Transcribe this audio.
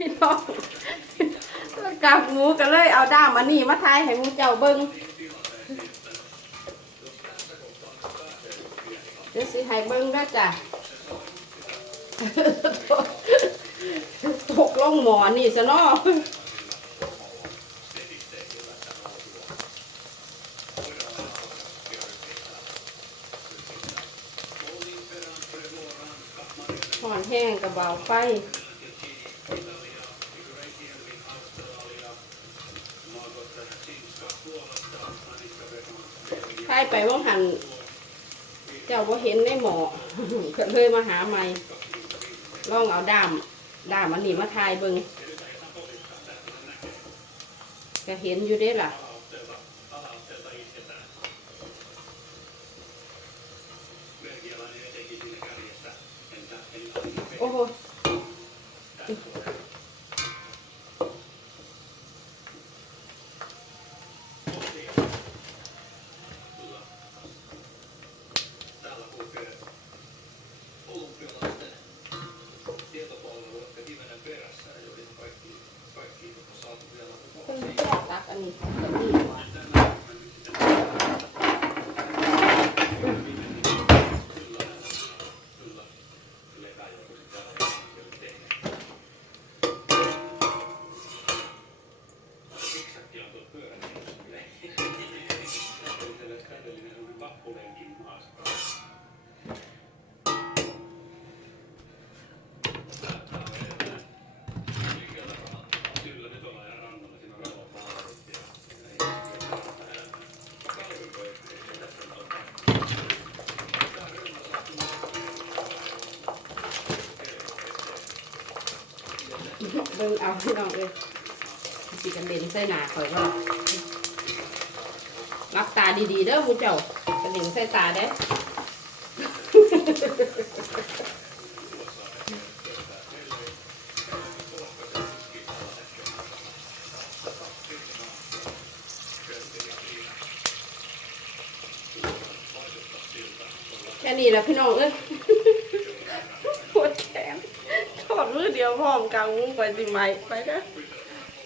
พี่น้องกับหมูก็เลยเอาด้ามอันนี้มาทายให้หมูเจ้าเบิ้งเดี๋ยวสิให้เบิ้งได้จ้ะตกลงหมอนี่ซะเนาะหอนแห้งกับเบาไฟ ใครไปว่าหันเจ้าบ่เห็นในหมอก็เลยมาหาใหม่ลองเอาดามดามอันนี้มาทายเบิงก็เห็นอยู่เด้ล่ะโอ้โห เพิ่งแย กตัก เบิ่งเอาพี่น้องเลยสิกันเด่นใส่หนาข่อยว่ารับตาดีๆเด้อผู้เจ้ากระเด่นใส่ตาเด้อแค่นี้แหละพี่น้องเอ้ย ปวดแขนถอดมือ เดียวพร้อมกลางมุ้งไปสิไหมไปนะ